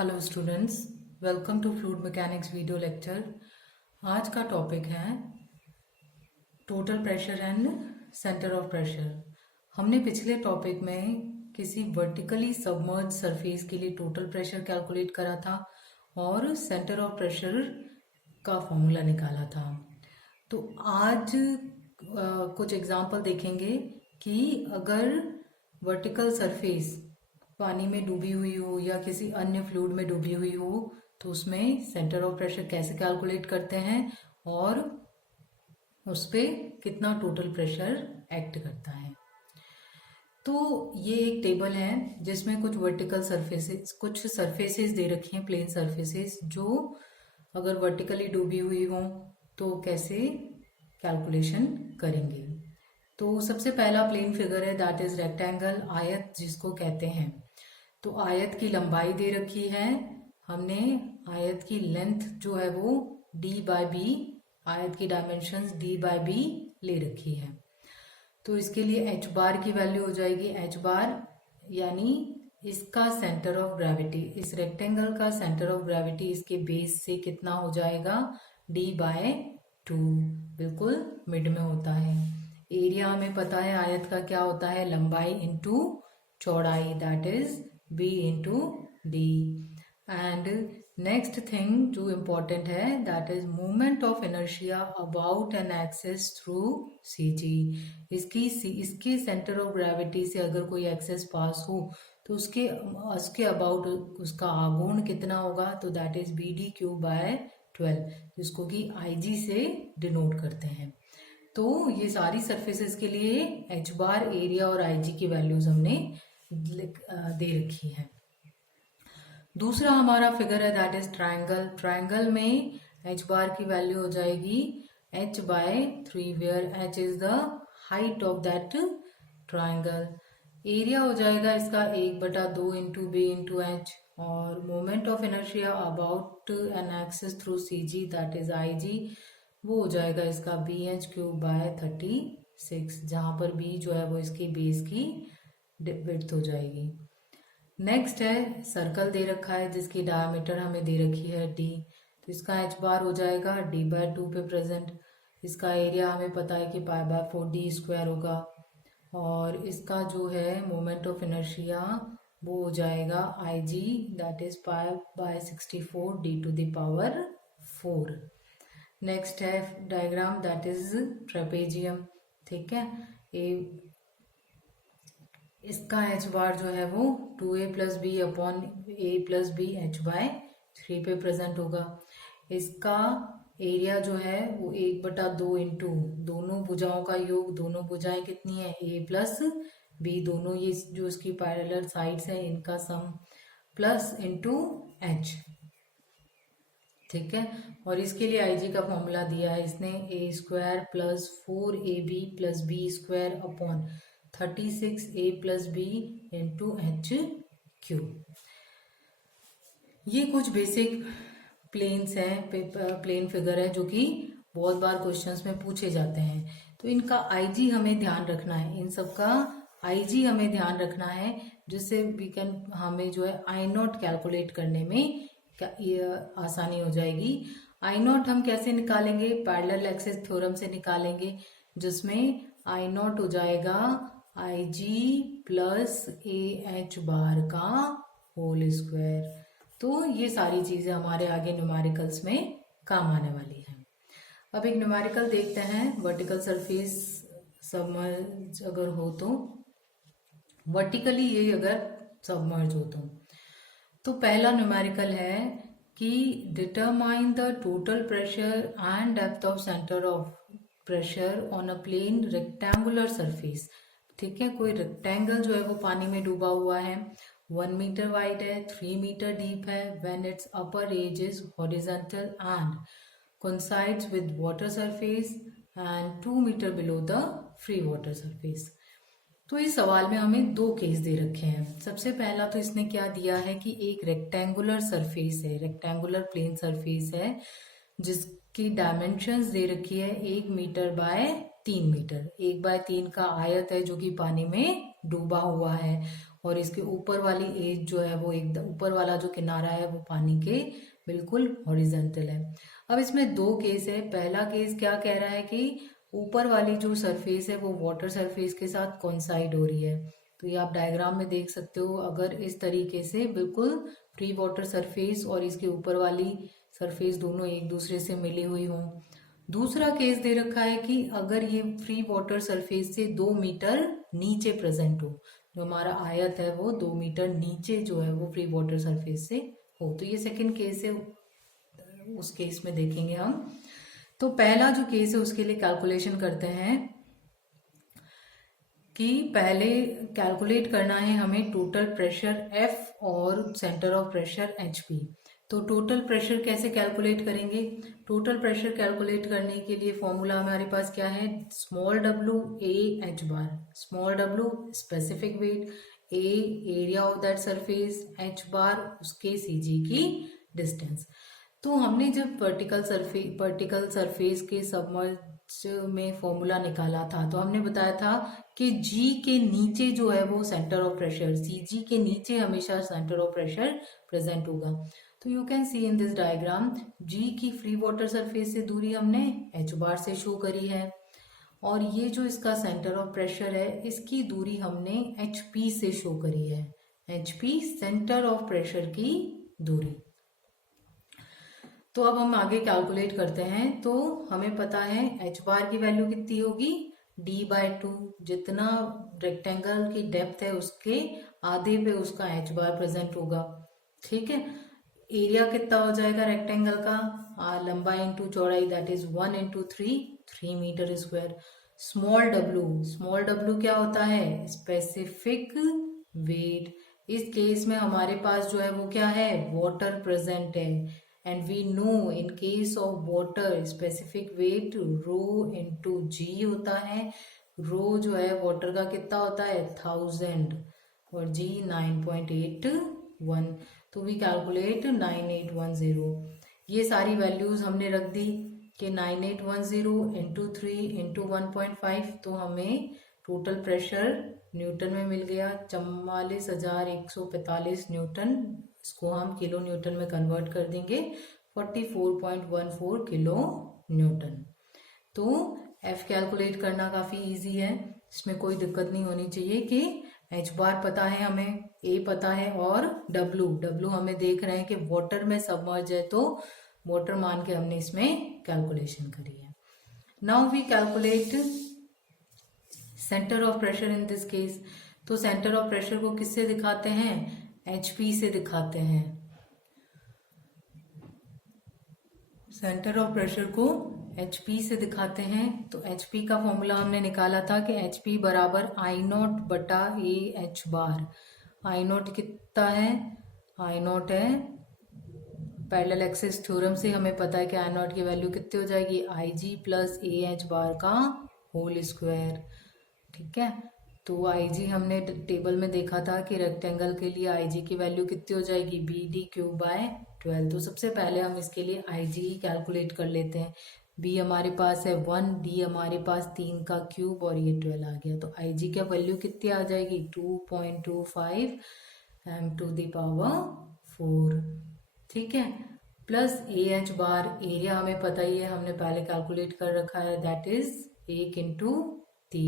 Hello students, welcome to fluid mechanics video lecture. आज का topic है total pressure and centre of pressure. हमने पिछले टॉपिक में किसी वर्टिकली सबमर्ज सरफेस के लिए टोटल प्रेशर कैलकुलेट करा था और सेंटर ऑफ प्रेशर का फॉर्मूला निकाला था। तो आज कुछ एग्जांपल देखेंगे कि अगर वर्टिकल सरफेस पानी में डूबी हुई हो या किसी अन्य फ्लूइड में डूबी हुई हो तो उसमें सेंटर ऑफ प्रेशर कैसे कैलकुलेट करते हैं और उस पे कितना टोटल प्रेशर एक्ट करता है। तो ये एक टेबल है जिसमें कुछ वर्टिकल सरफेसेस, कुछ सरफेसेस दे रखी हैं, प्लेन सरफेसेस, जो अगर वर्टिकली डूबी हुई हो तो कैसे कैलकुलेशन करेंगे। तो सबसे पहला प्लेन फिगर है, दैट इज रेक्टेंगल, आयत जिसको कहते हैं। तो आयत की लंबाई दे रखी है, हमने आयत की लेंथ जो है वो d बाय बी, आयत की डायमेंशंस d बाय बी ले रखी है। तो इसके लिए h बार की वैल्यू हो जाएगी h बार, यानी इसका सेंटर ऑफ ग्रेविटी, इस रेक्टेंगल का सेंटर ऑफ ग्रेविटी इसके बेस से कितना हो जाएगा, d बाय 2, बिल्कुल मिड में होता है। एरिया हमें पता है आयत का क्या होता है, लंबाई इंटू चौड़ाई, that is b into D. And next thing जो इम्पोर्टेंट है, that is movement of inertia about an axis through C G. इसके सेंटर ऑफ ग्रेविटी से अगर कोई एक्सेस पास हो तो उसके अबाउट उसका आघूर्ण कितना होगा, तो that is B D cube by 12, जिसको कि आई जी से डिनोट करते हैं। तो ये सारी सरफेसेस के लिए एच बार, एरिया और आई जी की वैल्यूज हमने दे रखी है। दूसरा हमारा फिगर है, दैट इज ट्रायंगल। ट्रायंगल में एच बार की वैल्यू हो जाएगी h by 3, where h is the height of that triangle. Area हो जाएगा इसका 1/2 इंटू बी इंटू एच, और moment of inertia about an axis through C G, that is I G, वो हो जाएगा इसका बी एच क्यूब बाय 36, जहां पर b जो है वो इसकी बेस की विड्थ हो जाएगी। नेक्स्ट है सर्कल दे रखा है जिसकी डायमीटर हमें दे रखी है d, तो इसका h बार हो जाएगा d बाय 2 पे प्रेजेंट। इसका एरिया हमें पता है कि पाई बाय 4 डी स्क्वायर होगा, और इसका जो है मोमेंट ऑफ इनर्शिया वो हो जाएगा I G, that is pi by 64 D to the power 4। Next है डायग्राम, दैट इज ट्रेपेजियम, ठीक है। इसका एच बार जो है वो 2a plus B upon a plus B H by 3 पे प्रेजेंट होगा। इसका एरिया जो है वो 1/2 इंटू दोनों भुजाओं का योग, दोनों भुजाएं कितनी है a प्लस बी, दोनों ये जो इसकी पैरेलल साइड्स है इनका सम, प्लस इंटू एच, ठीक है। और इसके लिए आई जी का फॉर्मूला दिया है इसने, a square plus 4ab plus B square upon 36a plus B into H cube. ये कुछ बेसिक प्लेन्स हैं, प्लेन फिगर है जो कि बहुत बार क्वेश्चंस में पूछे जाते हैं। तो इनका आईजी हमें ध्यान रखना है, इन सब का आईजी हमें ध्यान रखना है, जिससे हमें जो है आई नॉट कैलकुलेट करने में आसानी हो जाएगी। आई नॉट हम कैसे निकालेंगे, पैरेलल एक्सिस थ्योरम से निकालेंगे, जिसमें आई नॉट हो जाएगा I ji plus A H बार का होल स्क्वायर। तो ये सारी चीजें हमारे आगे न्यूमेरिकल्स में काम आने वाली है। अब एक न्यूमेरिकल देखते हैं, वर्टिकल सरफेस सबमर्ज अगर हो तो, वर्टिकली ये अगर सबमर्ज हो तो पहला न्यूमेरिकल है कि determine the total pressure and depth of centre of pressure on a plane rectangular surface, ठीक है। कोई रेक्टेंगल जो है वो पानी में डूबा हुआ है, 1 मीटर वाइड है, 3 मीटर डीप है, when its upper edge is horizontal and coincides with water surface and 2 metre below the free water surface. तो इस सवाल में हमें दो केस दे रखे हैं। सबसे पहला तो इसने क्या दिया है कि एक रेक्टेंगुलर सरफेस है, रेक्टेंगुलर प्लेन सरफेस है, जिसकी डायमेंशंस दे रखी है 1 मीटर बाय 3 मीटर। 1 बाय 3 का आयत है जो कि पानी में डूबा हुआ है, और इसके ऊपर वाली एज जो है वो एकदम ऊपर वाला जो किनारा है वो पानी के बिल्कुल हॉरिजेंटल है। अब इसमें दो केस है। पहला केस क्या कह रहा है कि ऊपर वाली जो सरफेस है वो वाटर सरफेस के साथ कोइंसाइड हो रही है। तो ये आप डायग्राम में देख सकते हो, अगर इस तरीके से बिल्कुल फ्री वाटर सरफेस और इसके ऊपर वाली सरफेस दोनों एक दूसरे से मिली हुई हो। दूसरा केस दे रखा है कि अगर ये फ्री वाटर सरफेस से 2 मीटर नीचे प्रेजेंट हो, जो हमारा आयत है वो 2 मीटर नीचे जो है वो फ्री वाटर सरफेस से हो। तो ये सेकंड केस है, उस केस में देखेंगे हम। तो पहला जो केस है उसके लिए कैलकुलेशन करते हैं कि पहले कैलकुलेट करना है हमें टोटल प्रेशर F और सेंटर ऑफ प्रेशर HP। तो टोटल प्रेशर कैसे कैलकुलेट करेंगे? टोटल प्रेशर कैलकुलेट करने के लिए फॉर्मूला हमारे पास क्या है? Small w A h bar. Small w specific weight, A area of that surface, h बार उसके CG की डिस्टेंस। तो हमने जब वर्टिकल सरफेस के सबमर्ज में फॉर्मूला निकाला था तो हमने बताया था कि G के नीचे जो है वो सेंटर ऑफ प्रेशर, CG के नीचे हमेशा सेंटर ऑफ प्रेशर प्रेजेंट होगा। तो you can see in this diagram G की फ्री वाटर सरफेस से दूरी हमने h बार से शो करी है, और ये जो इसका सेंटर ऑफ प्रेशर है इसकी दूरी हमने HP से शो करी है। HP सेंटर ऑफ प्रेशर की दूरी। तो अब हम आगे कैलकुलेट करते हैं। तो हमें पता है h बार की वैल्यू कितनी होगी? d/2। जितना रेक्टेंगल की डेप्थ है उसके आधे पे उसका h बार प्रेजेंट होगा। ठीक है। एरिया कितना हो जाएगा रेक्टेंगल का? लंबाई इंटू चौड़ाई, that is 1 into 3 metre square. Small w क्या होता है? Specific weight. इस केस में हमारे पास जो है वो क्या है? वाटर प्रेजेंट है, and we know in case of water specific weight rho into g होता है। रो जो है वाटर का कितना होता है? 1000 और g 9.81। तो वी कैलकुलेट 9810। ये सारी वैल्यूज हमने रख दी कि 9810 इंटू 3 इंटू 1.5, तो हमें टोटल प्रेशर न्यूटन में मिल गया 44,145 न्यूटन। इसको हम किलो न्यूटन में कन्वर्ट कर देंगे 44.14 किलो न्यूटन। तो F कैलकुलेट करना काफी इजी है, इसमें कोई दिक्कत नहीं होनी चाहिए कि h बार पता है हमें, A पता है, और W हमें देख रहे हैं कि वाटर में सबमर्ज है तो वाटर मान के हमने इसमें कैलकुलेशन करी है। Now we calculate centre of pressure in this case. तो सेंटर ऑफ प्रेशर को किससे दिखाते हैं? HP से दिखाते हैं। सेंटर ऑफ प्रेशर को HP से दिखाते हैं। तो HP का फॉर्मूला हमने निकाला था कि HP बराबर I0/A h बार। I0 कितना है? I0 है, पैरेलल एक्सिस थ्योरम से हमें पता है कि I0 की वैल्यू कितनी हो जाएगी? IG प्लस AH बार का होल स्क्वायर। ठीक है। तो IG हमने टेबल में देखा था कि रेक्टेंगल के लिए IG की वैल्यू कितनी हो जाएगी? BD3/12। तो सबसे पहले हम इसके लिए IG ही कैलकुलेट कर लेते हैं। B हमारे पास है 1, D हमारे पास 3 का क्यूब और ये 12 आ गया। तो IG की वैल्यू कितनी आ जाएगी? 2.25 m⁴। ठीक है। प्लस AH बार, एरिया हमें पता ही है, हमने पहले कैलकुलेट कर रखा है, दैट इज 1 इंटू